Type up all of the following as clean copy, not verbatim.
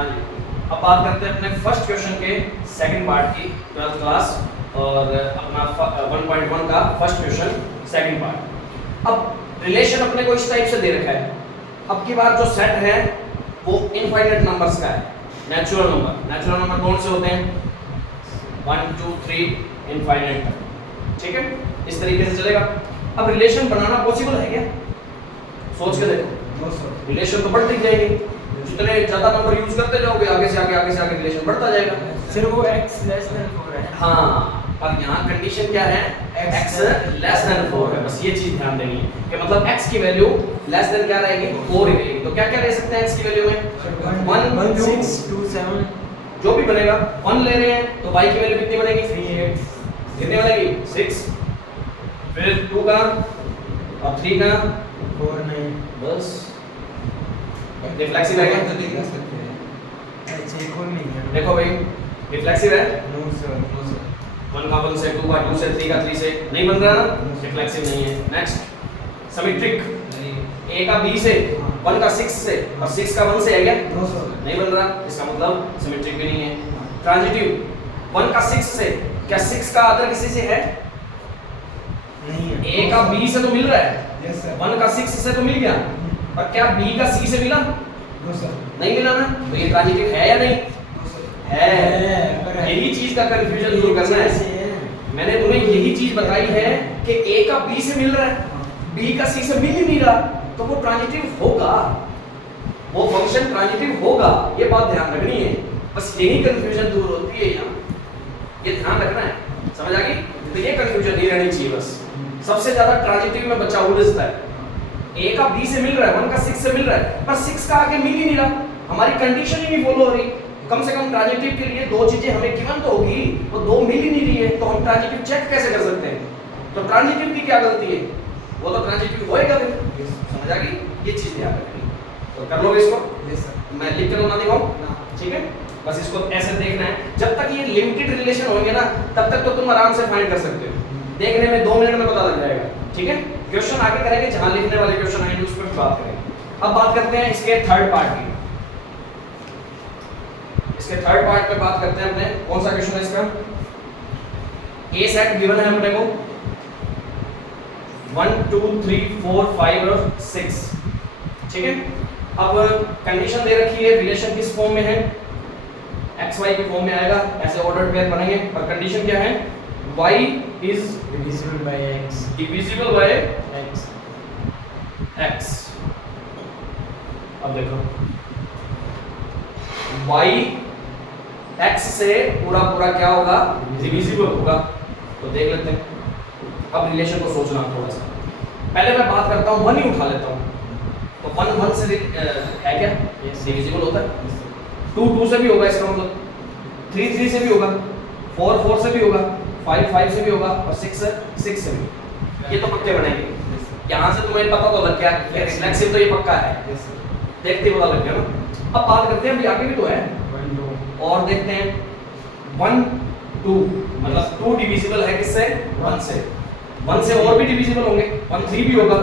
हाँ जी, अब बात करते हैं अपने फर्स्ट क्वेश्चन के सेकंड पार्ट की, 12th क्लास और अपना 1.1 का फर्स्ट क्वेश्चन सेकंड पार्ट। अब रिलेशन अपने को इस टाइप से दे रखा है। अब की बार जो सेट है वो इनफाइनाइट नंबर्स का है, नेचुरल नंबर कौन से होते हैं? 1 2 3 इनफाइनाइट तक, ठीक है, इस तरीके से चलेगा। अब रिलेशन बनाना पॉसिबल है क्या? सोच के देखो, रिलेशन तो बढ़ती जाएगी, जितने ज्यादा नंबर यूज करते जाओगे आगे से आगे रिलेशन बढ़ता जाएगा। सिर्फ वो x लेस देन 4 है। हाँ, अब यहाँ कंडीशन क्या है? x लेस देन 4 है। बस ये चीज ध्यान देनी है कि मतलब x की वैल्यू लेस देन क्या रहेगी? 4 ही रहेगी। तो क्या क्या ले सकते हैं x की वैल्यू में? 1 6 2 7 जो भी बनेगा। 1 ले रहे हैं तो y की वैल्यू कितनी बनेगी? 3 8 कितनी बनेगी? 6। फिर 2 का और 3 का 4 9। बस रिफ्लेक्सिव है क्या? अच्छा एक और नहीं है। देखो भाई, रिफ्लेक्सिव है। नो सर 1 का 1 से, 2 का 2 से, 3 का 3 से, नहीं बन रहा ना, रिफ्लेक्सिव नहीं है। नेक्स्ट सिमेट्रिक, a का b से, 1 का 6 से और 6 का 1 से है क्या? नो सर नहीं बन रहा, इसका मतलब सिमेट्रिक भी नहीं है। ट्रांजिटिव, 1 का 6 से, क्या 6 का अदर किसी से है? नहीं है। a का b से तो मिल रहा है, यस सर 1 का 6 से तो मिल गया, और क्या b का c से मिला? नो सर नहीं मिला ना, तो ये ट्रांजिटिव है या नहीं? नो सर है। यही चीज का कंफ्यूजन दूर करना है। मैंने तुम्हें यही चीज बताई है कि a का b से मिल रहा है, b का c से मिल ही नहीं रहा, तो वो ट्रांजिटिव होगा, वो फंक्शन ट्रांजिटिव होगा। ये बात ध्यान रखनी है, बस यही कंफ्यूजन दूर होती है यहाँ, ये ध्यान रखना है। समझ आ गई? तो ये कंफ्यूजन नहीं रहनी चाहिए। बस सबसे ज्यादा ट्रांजिटिव में बच्चा उलझता है। a का b से मिल रहा है, 1 का 6 से मिल रहा है, पर 6 का आगे मिल ही नहीं रहा, हमारी कंडीशन ही नहीं फॉलो हो रही। कम से कम ट्रांजिटिव के लिए दो चीजें हमें गिवन तो होगी, वो दो मिल ही नहीं रही है, तो हम ट्रांजिटिव चेक कैसे कर सकते हैं? तो ट्रांजिटिव की क्या गलती है? वो तो ट्रांजिटिव होएगा फिर। समझ आ गई? ये चीज ध्यान रखनी। तो कर लोगे इसको? यस सर मैं लिख कर ना दिखाऊं? ठीक है, बस इसको ऐसे देखना है। जब तक ये लिमिटेड रिलेशन होंगे ना, तब तक तो तुम आराम से फाइंड कर सकते हो। देखने में 2 मिनट में पता लग जाएगा। ठीक है, क्वेश्चन आगे करेंगे, जहां लिखने वाले क्वेश्चन आएंगे उस पर भी बात करेंगे। अब बात करते हैं इसके थर्ड पार्ट की। इसके थर्ड पार्ट में बात करते हैं अपने, कौन सा क्वेश्चन है इसका? ए सेट गिवन है अपने को 1 2 3 4 5 और 6। ठीक है, अब कंडीशन दे रखी है, रिलेशन किस फॉर्म में है? एक्स वाई के फॉर्म में आएगा, ऐसे ऑर्डर्ड पेयर बनेंगे। और कंडीशन क्या है? y is divisible by x divisible by x x। अब देखो, y x से पूरा पूरा क्या होगा? डिविजिबल होगा। तो देख लेते हैं। अब रिलेशन को सोचना थोड़ा सा, पहले मैं बात करता हूँ 1 ही उठा लेता हूँ। तो 1 1 से है क्या? डिविजिबल होता है। 2 2 से भी होगा, इसका मतलब 3 3 से भी होगा, 4 4 से भी होगा, 5 5 से भी होगा, और 6 6 से भी। ये तो पक्के बनेंगे। यहाँ से तुम्हें पता तो लग गया, रिफ्लेक्सिव तो ये पक्का है, देखते पता लग गया ना। अब बात करते हैं, अभी आगे भी तो है, 1 2 और देखते हैं 1 2 मतलब 2 डिविजिबल है किससे? 1 से। 1 से और भी डिविजिबल होंगे, 1 3 भी होगा,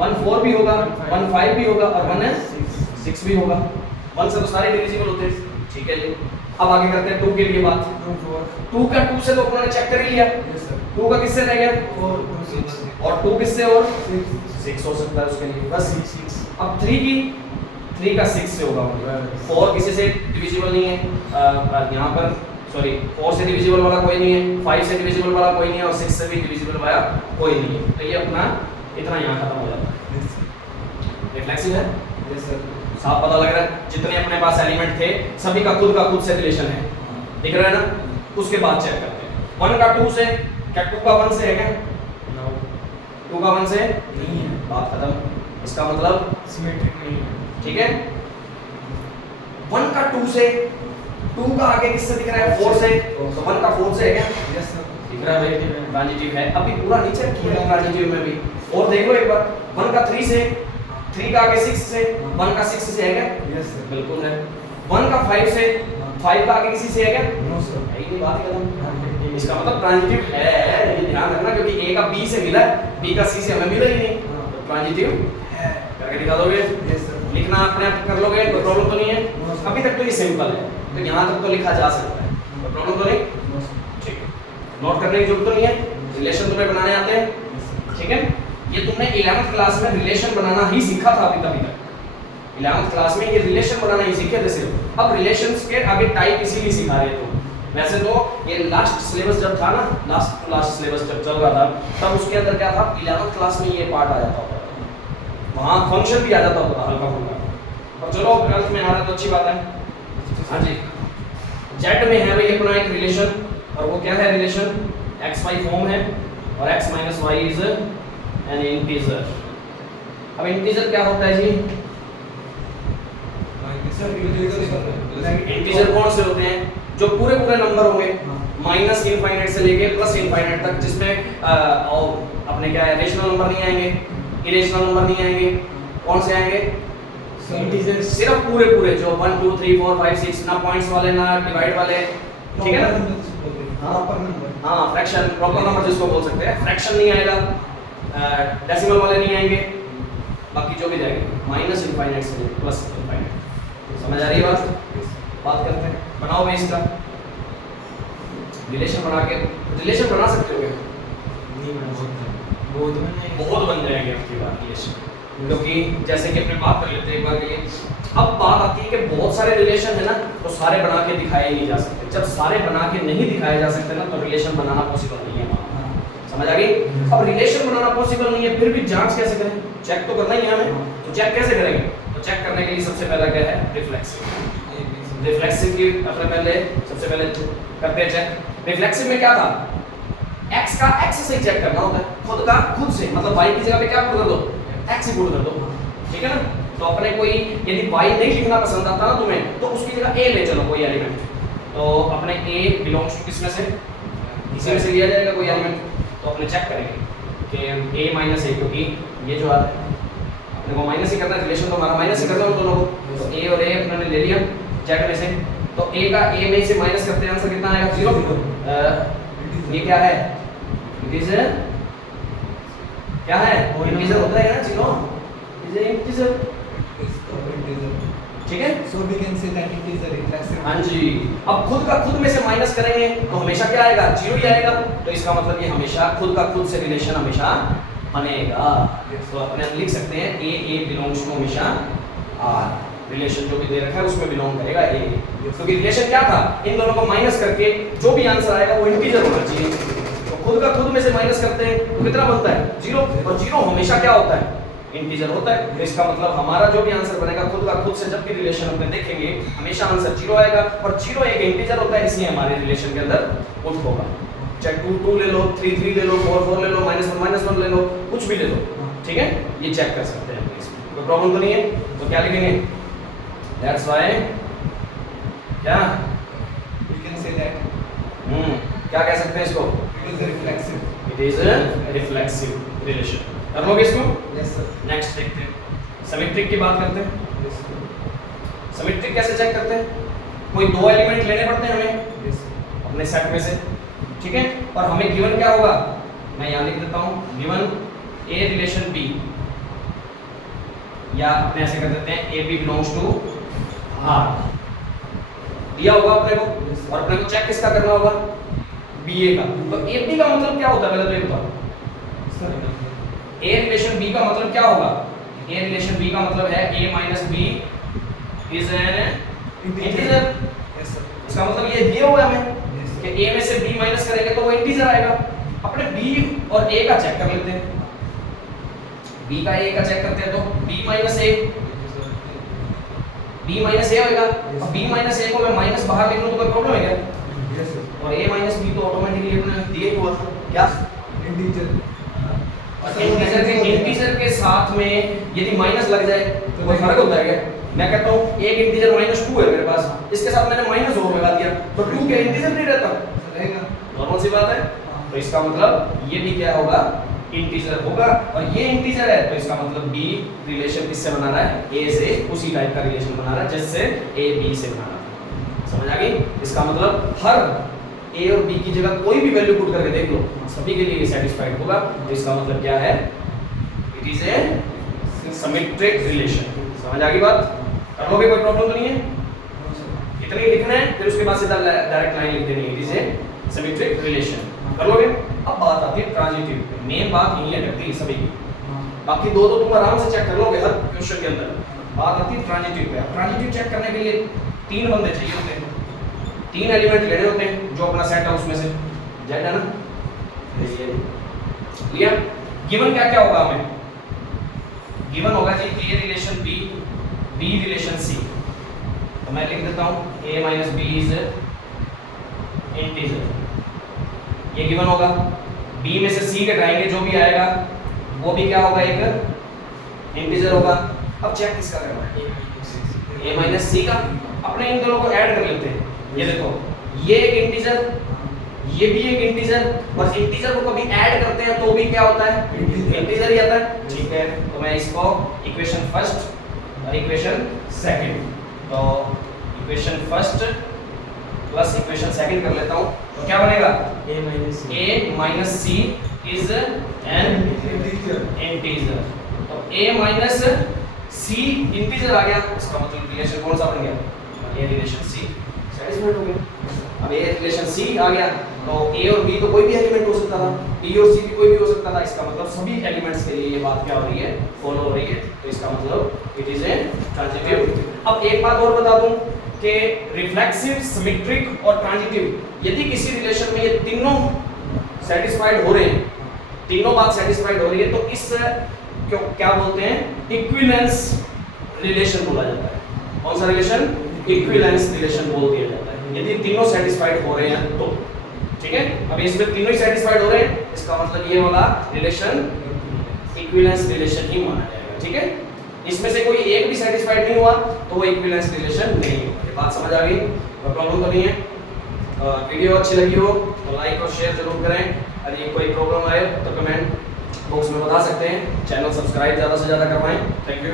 1 4 भी होगा, 1 5 भी होगा, और 1 6 भी होगा। 1 से तो सारे डिविजिबल होते हैं। ठीक है जी, अब आगे करते हैं 2 के लिए बात। 2 4 2 का 2 से तो उन्होंने चेक कर ही लिया, यस सर 2 का किससे रह गया? 4 2 6 और 2 किससे? और 6 6 हो सकता है उसके लिए, बस। 6 अब 3 का 6 से होगा, 4 किसी से डिविजिबल नहीं है, यहाँ पर सॉरी 4 से डिविजिबल वाला कोई नहीं है, 5 से डिविजिबल वाला कोई नहीं है, और 6 से भी डिविजिबल वाला कोई नहीं है। तो ये अपना इतना यहाँ खत्म हो जाता है। रिफ्लेक्सिव है, यस सर साफ पता लग रहा है। जितने अपने पास एलिमेंट थे सभी का खुद से रिलेशन है, दिख रहा है ना? उसके बाद चेक करते हैं 1 का 2 से, क्या 2 का 1 से है क्या? नो 2 का 1 से नहीं है, बात खत्म। इसका मतलब सिमेट्रिक नहीं है। ठीक है, 1 का 2 से, 2 का आगे किससे दिख रहा है? 4 से, तो 1 का 4 से है क्या? यस सर दिख रहा है भाई, ट्रांजिटिव है। अभी पूरा नहीं चेक किया है ट्रांजिटिव में भी, और देख लो एक बार। 1 का 3 से, 3 का आगे 6 से, 1 का 6 से है क्या? यस सर बिल्कुल है। 1 का 5 से, 5 का आगे किसी से है क्या? नो सर है ही नहीं, बात ही खत्म। इसका मतलब ट्रांजिटिव है, ये ध्यान रखना, क्योंकि a का b से मिला है, b का c से हमें मिला ही नहीं, तो ट्रांजिटिव है करके दिखा दोगे? यस सर लिखना अपने आप कर लोगे, कोई प्रॉब्लम तो नहीं है? अभी तक तो ये सिंपल है, तो यहाँ तक तो लिखा जा सकता है, कोई प्रॉब्लम तो नहीं? ठीक है, नोट करने की जरूरत तो नहीं है, रिलेशन तुम्हें बनाने आते हैं, ठीक है? ये तुमने 11th क्लास में रिलेशन बनाना ही सीखा था अभी तक। 11th क्लास में ये रिलेशन बनाना ही सीखे थे सिर्फ। अब रिलेशंस के आगे टाइप इसीलिए सिखा रहे थे। वैसे तो ये लास्ट सिलेबस जब था ना, लास्ट सिलेबस जब चल रहा था, तब उसके अंदर क्या था, 11th क्लास में ये पार्ट आ जाता था, वहाँ फंक्शन भी आ जाता होता था हल्का फुल्का। और चलो 12th में आ रहा है तो अच्छी बात है। हाँ जी, जेड में है भाई अपना एक रिलेशन, और वो क्या है रिलेशन, xy फॉर्म है और x minus y is an integer. अब इंटीजर क्या होता है जी? इंटीजर कौन से होते हैं? जो पूरे पूरे नंबर होंगे, माइनस इनफाइनाइट से लेके प्लस इनफाइनाइट तक, जिसमें अपने क्या है, रेशनल नंबर नहीं आएंगे, इरेशनल नंबर नहीं आएंगे, कौन से आएंगे? इंटीजर सिर्फ पूरे पूरे जो 1 2 3 4 5 6, ना पॉइंट्स वाले ना डिवाइड वाले, ठीक है ना? हाँ, फ्रैक्शन, प्रॉपर नंबर जिसको बोल सकते हैं, फ्रैक्शन नहीं आएगा, डेसिमल वाले नहीं आएंगे, बाकी जो भी जाएंगे माइनस इनफाइनाइट से प्लस इनफाइनाइट। समझ आ रही है बात करते हैं, बनाओ भाई इसका रिलेशन बना के, रिलेशन बना सकते हो क्या? नहीं बना सकते, बहुत बन जाएंगे आपकी बात रिलेशन, क्योंकि जैसे कि अपने बात कर लेते हैं एक बार के लिए। अब बात आती है कि बहुत सारे रिलेशन है ना, तो सारे बना के दिखाए नहीं जा सकते। जब सारे बना के नहीं दिखाए जा सकते ना, तो रिलेशन बनाना पॉसिबल नहीं है। समझ आ गई? अब रिलेशन बनाना पॉसिबल नहीं है, फिर भी जांच कैसे करें? चेक तो करना ही है हमें, तो चेक कैसे करेंगे? तो चेक करने के लिए सबसे पहला क्या है, रिफ्लेक्सिव। रिफ्लेक्सिव की अपने सबसे पहले करते हैं चेक। रिफ्लेक्सिव में क्या था, x का x से चेक करना होता है, खुद का खुद से, मतलब y की जगह पे क्या पुट कर दो, x ही पुट कर दो, ठीक है ना? तो अपने कोई यदि y नहीं लिखना पसंद आता ना तुम्हें, तो उसकी जगह a ले चलो कोई एलिमेंट। तो अपने a बिलोंग्स टू किस में से, इसी में से लिया जाएगा कोई एलिमेंट। तो अपने चेक करेंगे कि a माइनस a, क्योंकि ये जो आता है अपने को माइनस ही करना है, रिलेशन तो हमारा माइनस ही करना है दोनों को। तो a और a अपने ने ले लिया जेड में से, तो a का a में से माइनस करते हैं, आंसर कितना आएगा? 0। ये क्या है, इंटीजर क्या है? इंटीजर होता है ना 0, इज इंटीजर, ठीक है? So we can say that it is a reflexive. हाँ जी, अब खुद का खुद में से माइनस करेंगे तो हमेशा क्या आएगा? 0 ही आएगा। तो इसका मतलब ये हमेशा खुद का खुद से रिलेशन हमेशा बनेगा। तो अपने लिख सकते हैं a बिलोंग्स टू हमेशा r, रिलेशन जो भी दे रखा है उसमें बिलोंग करेगा a। क्योंकि रिलेशन क्या था, इन दोनों को माइनस करके जो भी आंसर आएगा वो इंटीजर होना चाहिए। तो खुद का खुद में से माइनस करते हैं तो कितना बनता है? 0, और 0 हमेशा क्या होता है? इंटीजर होता है। तो इसका मतलब हमारा जो भी आंसर बनेगा खुद का खुद से जब भी रिलेशन अपने देखेंगे हमेशा आंसर 0 आएगा, और 0 एक इंटीजर होता है, इसलिए हमारे रिलेशन के अंदर पुट होगा। चाहे 2 2 ले लो, 3 3 ले लो, 4 4 ले लो, -1 ले लो, कुछ भी ले लो, ठीक है? ये चेक कर सकते हैं इसमें, कोई प्रॉब्लम तो नहीं है। तो क्या लिखेंगे? दैट्स व्हाई क्या We can say that क्या कह सकते हैं इसको? it is a reflexive. It is a reflexive relation. कर लोगे इसको? Yes sir. नेक्स्ट देखते हैं, सिमेट्रिक की बात करते हैं। Yes sir. सिमेट्रिक कैसे चेक करते हैं? कोई 2 एलिमेंट लेने पड़ते हैं हमें Yes sir. अपने सेट में से, ठीक है? और हमें गिवन क्या होगा, मैं यहाँ लिख देता हूँ, गिवन a रिलेशन b, या अपने ऐसे कर देते हैं a b belongs to r, दिया होगा अपने को। और अपने को चेक किसका करना होगा? ba का। तो a b का मतलब क्या होता है पहले तो ये बताओ। Sir. a रिलेशन b का मतलब क्या होगा? a रिलेशन b का मतलब है a minus b is an integer. Yes sir. इसका मतलब ये दिया हुआ है हमें Yes कि sir. a में से b माइनस करेंगे तो वो इंटीजर आएगा। अपने b और a का चेक कर लेते हैं, b का a का चेक करते हैं, तो b माइनस a होगा। अब b माइनस a को मैं माइनस बाहर लिख लूं तो कोई प्रॉब्लम है क्या? Yes sir. और a माइनस b तो ऑटोमेटिकली अपने दिए हुआ था क्या? Integer. और इंटीजर के साथ में यदि माइनस लग जाए तो कोई फर्क होता है क्या? मैं कहता हूँ एक इंटीजर -2 है मेरे पास, इसके साथ मैंने माइनस और लगा दिया तो 2 के इंटीजर नहीं रहता, रहेगा। नॉर्मल सी बात है। तो इसका मतलब ये भी क्या होगा? इंटीजर होगा। और ये इंटीजर है तो इसका मतलब b रिलेशन किससे बना रहा है? a से उसी टाइप का रिलेशन बना रहा है जैसे a b से बना रहा है। समझ आ गई? इसका मतलब हर a और b की जगह कोई भी वैल्यू पुट करके देख लो, सभी के लिए ये सेटिस्फाइड होगा। तो इसका मतलब क्या है? It is a symmetric relation. समझ आ गई बात? कर लोगे, कोई प्रॉब्लम तो नहीं है? इतना ही लिखना है, फिर उसके बाद सीधा डायरेक्ट लाइन लिख देनी है, it is a symmetric relation. कर लोगे? अब बात आती है ट्रांजिटिव पे। मेन बात यही लगती है सभी की, बाकी दो तो तुम आराम से चेक कर लोगे हर क्वेश्चन के अंदर। बात आती है ट्रांजिटिव पे। ट्रांजिटिव चेक करने के लिए 3 बंदे चाहिए होते हैं, 3 एलिमेंट लेने होते हैं जो अपना सेट है उसमें से। जेड है ना, लिया। गिवन क्या क्या होगा हमें? गिवन होगा जी a relation b, b relation c. तो मैं लिख देता हूं a minus b is integer, ये गिवन होगा। b में से c घटाएंगे, जो भी आएगा वो भी क्या होगा, एक इंटीजर होगा। अब चेक किसका करना है? a माइनस सी का। अपने इन दोनों को ऐड कर लेते हैं। ये देखो, ये एक इंटीजर, ये भी एक इंटीजर, बस इंटीजर को कभी ऐड करते हैं तो भी क्या होता है? इंटीजर ही आता है। ठीक है, तो मैं इसको इक्वेशन फर्स्ट और इक्वेशन सेकंड, तो equation first plus equation second कर लेता हूं। तो क्या बनेगा? a minus c is an integer. तो a माइनस सी इंटीजर आ गया, इसका मतलब रिलेशन कौन सा बन गया? ये रिलेशन c सैटिस्फाइड हो गया। अब ये रिलेशन c आ गया, तो a और b तो कोई भी एलिमेंट हो सकता था, b और c भी कोई भी हो सकता था। इसका मतलब सभी एलिमेंट्स के लिए ये बात क्या हो रही है? फॉलो हो रही है। तो इसका मतलब इट इज ए ट्रांजिटिव। अब एक बात और बता दूं कि रिफ्लेक्सिव, सिमेट्रिक और ट्रांजिटिव, यदि किसी रिलेशन में ये तीनों सेटिस्फाइड हो रहे हैं, तीनों बात सेटिस्फाइड हो रही है, तो इस क्यों क्या बोलते हैं? इक्विवेलेंस रिलेशन बोला जाता है। कौन सा रिलेशन? इक्विवेलेंस रिलेशन बोल दिया जाता है, यदि तीनों सेटिस्फाइड हो रहे हैं तो। ठीक है, अब इसमें तीनों ही सेटिस्फाइड हो रहे हैं, इसका मतलब ये वाला रिलेशन इक्विवेलेंस रिलेशन ही माना जाएगा। ठीक है, इसमें से कोई एक भी सेटिस्फाइड नहीं हुआ तो वो इक्विवेलेंस रिलेशन नहीं होगा। ये बात समझ आ गई? कोई प्रॉब्लम तो नहीं है? वीडियो अच्छी लगी हो तो लाइक और शेयर जरूर करें, और ये कोई प्रॉब्लम आए तो कमेंट बॉक्स में बता सकते हैं। चैनल सब्सक्राइब ज़्यादा से ज़्यादा करवाएं। Thank you.